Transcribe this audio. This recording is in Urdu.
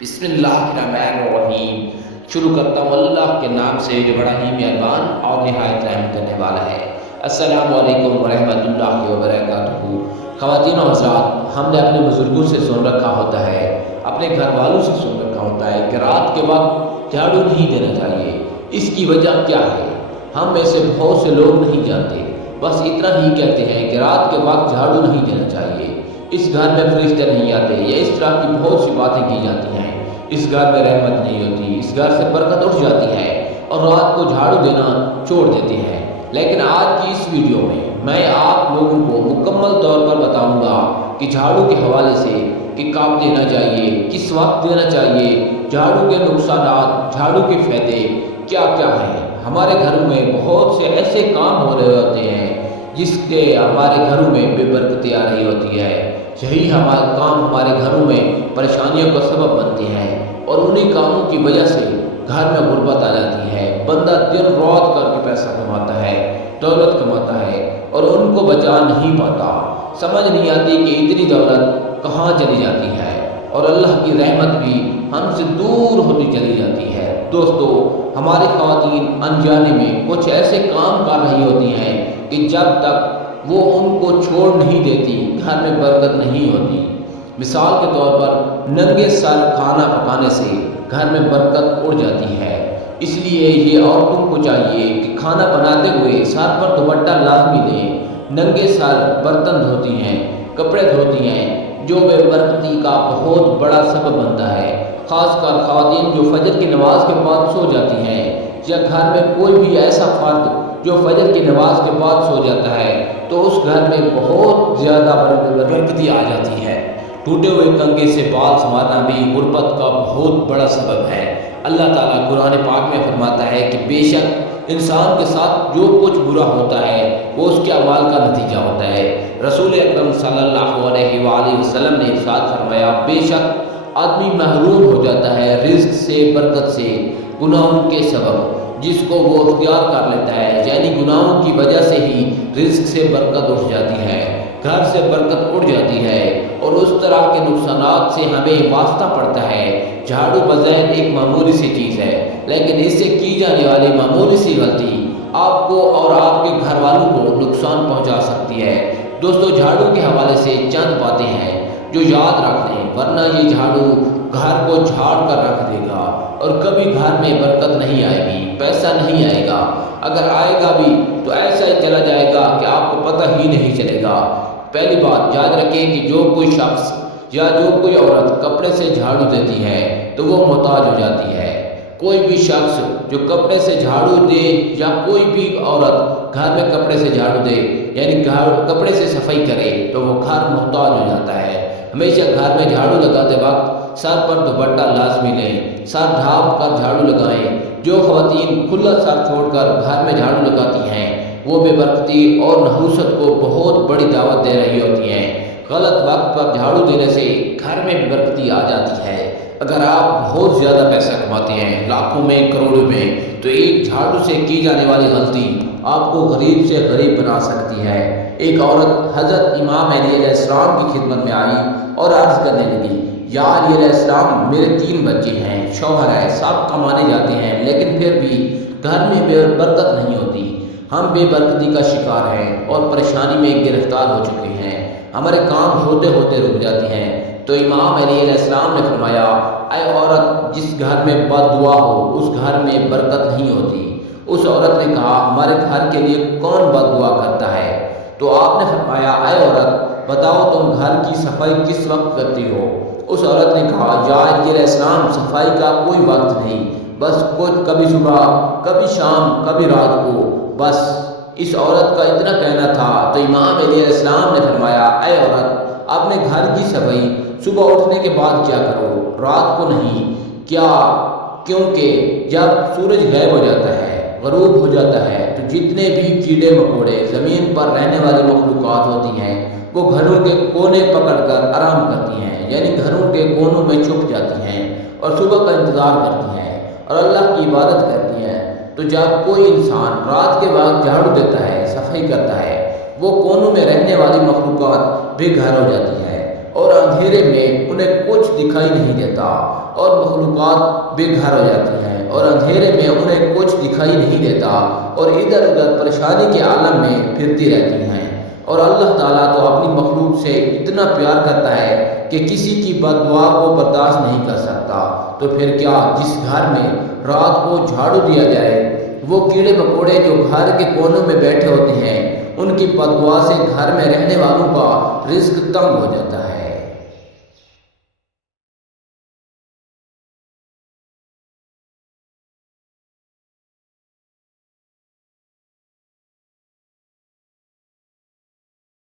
بسم اللہ الرحمن الرحیم۔ شروع کرتا ہوں اللہ کے نام سے جو بڑا ہی مہربان اور نہایت رحم کرنے والا ہے۔ السلام علیکم ورحمۃ اللہ وبرکاتہ۔ خواتین و حضرات، ہم نے اپنے بزرگوں سے سن رکھا ہوتا ہے، اپنے گھر والوں سے سن رکھا ہوتا ہے کہ رات کے وقت جھاڑو نہیں دینا چاہیے۔ اس کی وجہ کیا ہے؟ ہم میں سے بہت سے لوگ نہیں جانتے، بس اتنا ہی کہتے ہیں کہ رات کے وقت جھاڑو نہیں دینا چاہیے، اس گھر میں فرشتے نہیں آتے، یا اس طرح کی بہت سی باتیں کی جاتی ہیں۔ اس گھر میں رحمت نہیں ہوتی، اس گھر سے برکت اٹھ جاتی ہے اور رات کو جھاڑو دینا چھوڑ دیتے ہیں۔ لیکن آج کی اس ویڈیو میں آپ لوگوں کو مکمل طور پر بتاؤں گا کہ جھاڑو کے حوالے سے کہ کب دینا چاہیے، کس وقت دینا چاہیے، جھاڑو کے نقصانات، جھاڑو کے فائدے کیا کیا ہیں۔ ہمارے گھروں میں بہت سے ایسے کام ہو رہے ہوتے ہیں جس کے ہمارے گھروں میں بے برکتی آ رہی ہوتی ہے۔ یہی ہمارے کام ہمارے گھروں میں پریشانیوں کا سبب بنتے ہیں اور انہی کاموں کی وجہ سے گھر میں غربت آ جاتی ہے۔ بندہ دن رات کر کے پیسہ کماتا ہے، دولت کماتا ہے اور ان کو بچا نہیں پاتا۔ سمجھ نہیں آتی کہ اتنی دولت کہاں چلی جاتی ہے اور اللہ کی رحمت بھی ہم سے دور ہوتی چلی جاتی ہے۔ دوستو، ہماری خواتین انجانے میں کچھ ایسے کام کر رہی ہوتی ہیں کہ جب تک وہ ان کو چھوڑ نہیں دیتی گھر میں برکت نہیں ہوتی۔ مثال کے طور پر ننگے سر کھانا پکانے سے گھر میں برکت اڑ جاتی ہے۔ اس لیے یہ عورتوں کو چاہیے کہ کھانا بناتے ہوئے سر پر دوپٹہ لازمی دیں۔ ننگے سر برتن دھوتی ہیں، کپڑے دھوتی ہیں، جو بے برکتی کا بہت بڑا سبب بنتا ہے۔ خاص کر خواتین جو فجر کی نماز کے بعد سو جاتی ہیں، یا گھر میں کوئی بھی ایسا فرد جو فجر کی نماز کے بعد سو جاتا ہے تو اس گھر میں بہت زیادہ برکتی آ جاتی ہے۔ ٹوٹے ہوئے کنگھے سے بال سنوارنا بھی غربت کا بہت بڑا سبب ہے۔ اللہ تعالیٰ قرآن پاک میں فرماتا ہے کہ بے شک انسان کے ساتھ جو کچھ برا ہوتا ہے وہ اس کے اعمال کا نتیجہ ہوتا ہے۔ رسول اکرم صلی اللہ علیہ وآلہ وسلم نے ارشاد فرمایا، بے شک آدمی محروم ہو جاتا ہے رزق سے، برکت سے، گناہوں کے سبب جس کو وہ اختیار کر لیتا ہے، یعنی گناہوں کی وجہ سے ہی رزق سے برکت اٹھ جاتی ہے، گھر سے برکت اٹھ جاتی ہے اور اس طرح کے نقصانات سے ہمیں واسطہ پڑتا ہے۔ جھاڑو بظاہر ایک معمولی سی چیز ہے، لیکن اس سے کی جانے والی معمولی سی غلطی آپ کو اور آپ کے گھر والوں کو نقصان پہنچا سکتی ہے۔ دوستو، جھاڑو کے حوالے سے چند باتیں ہیں جو یاد رکھ لیں، ورنہ یہ جھاڑو گھر کو جھاڑ کر رکھ دے گا اور کبھی گھر میں برکت نہیں آئے گی، پیسہ نہیں آئے گا۔ اگر آئے گا بھی تو ایسا ہی چلا جائے گا کہ آپ کو پتہ ہی نہیں چلے گا۔ پہلی بات یاد رکھیں کہ جو کوئی شخص یا جو کوئی عورت کپڑے سے جھاڑو دیتی ہے تو وہ محتاج ہو جاتی ہے۔ کوئی بھی شخص جو کپڑے سے جھاڑو دے یا کوئی بھی عورت گھر میں کپڑے سے جھاڑو دے، یعنی کپڑے سے صفائی کرے تو وہ گھر محتاج ہو جاتا ہے۔ ہمیشہ گھر میں جھاڑو لگاتے وقت سر پر دوپٹہ لازمی لیں، سر ڈھانپ کر جھاڑو لگائیں۔ جو خواتین کھلا سر چھوڑ کر گھر میں جھاڑو لگاتی ہیں وہ بے برکتی اور نحوست کو بہت بڑی دعوت دے رہی ہوتی ہیں۔ غلط وقت پر جھاڑو دینے سے گھر میں بے برکتی آ جاتی ہے۔ اگر آپ بہت زیادہ پیسہ کماتے ہیں، لاکھوں میں، کروڑوں میں، تو ایک جھاڑو سے کی جانے والی غلطی آپ کو غریب سے غریب بنا سکتی ہے۔ ایک عورت حضرت امام علی علیہ السلام کی خدمت میں آئی اور عرض کرنے لگی، یا علی علیہ السلام، میرے 3 بچے ہیں، شوہر ہے، سب کمانے جاتے ہیں، لیکن پھر بھی گھر میں بے برکت نہیں ہوتی۔ ہم بے برکتی کا شکار ہیں اور پریشانی میں گرفتار ہو چکے ہیں، ہمارے کام ہوتے ہوتے رک جاتے ہیں۔ تو امام علی علیہ السلام نے فرمایا، اے عورت، جس گھر میں بد دعا ہو اس گھر میں برکت نہیں ہوتی۔ اس عورت نے کہا، ہمارے گھر کے لیے کون بد دعا کرتا ہے؟ تو آپ نے فرمایا، اے عورت، بتاؤ تم گھر کی صفائی کس وقت کرتی ہو؟ اس عورت نے کہا، یا علی علیہ السلام، صفائی کا کوئی وقت نہیں، بس کبھی صبح، کبھی شام، کبھی رات کو، بس۔ اس عورت کا اتنا کہنا تھا تو امام علی علیہ السلام نے فرمایا، اے عورت، اپنے گھر کی صفائی صبح اٹھنے کے بعد کیا کرو، رات کو نہیں۔ کیا؟ کیونکہ جب سورج غائب ہو جاتا ہے، غروب ہو جاتا ہے، تو جتنے بھی کیڑے مکوڑے زمین پر رہنے والی مخلوقات ہوتی ہیں وہ گھروں کے کونے پکڑ کر آرام کرتی ہیں، یعنی گھروں کے کونوں میں چھپ جاتی ہیں اور صبح کا انتظار کرتی ہیں اور اللہ کی عبادت کرتی ہیں۔ تو جب کوئی انسان رات کے بعد جھاڑو دیتا ہے، صفائی کرتا ہے، وہ کونوں میں رہنے والی مخلوقات بے گھر ہو جاتی ہے اور اندھیرے میں انہیں کچھ دکھائی نہیں دیتا۔ اور مخلوقات بے گھر ہو جاتی ہیں اور اندھیرے میں انہیں کچھ دکھائی نہیں دیتا اور ادھر ادھر پریشانی کے عالم میں پھرتی رہتی ہیں۔ اور اللہ تعالیٰ تو اپنی مخلوق سے اتنا پیار کرتا ہے کہ کسی کی بد دعا کو برداشت نہیں کر سکتا، تو پھر کیا جس گھر میں رات کو جھاڑو دیا جائے، وہ کیڑے مکوڑے جو گھر کے کونوں میں بیٹھے ہوتے ہیں ان کی بد دعا سے گھر میں رہنے والوں کا رزق تنگ ہو جاتا ہے۔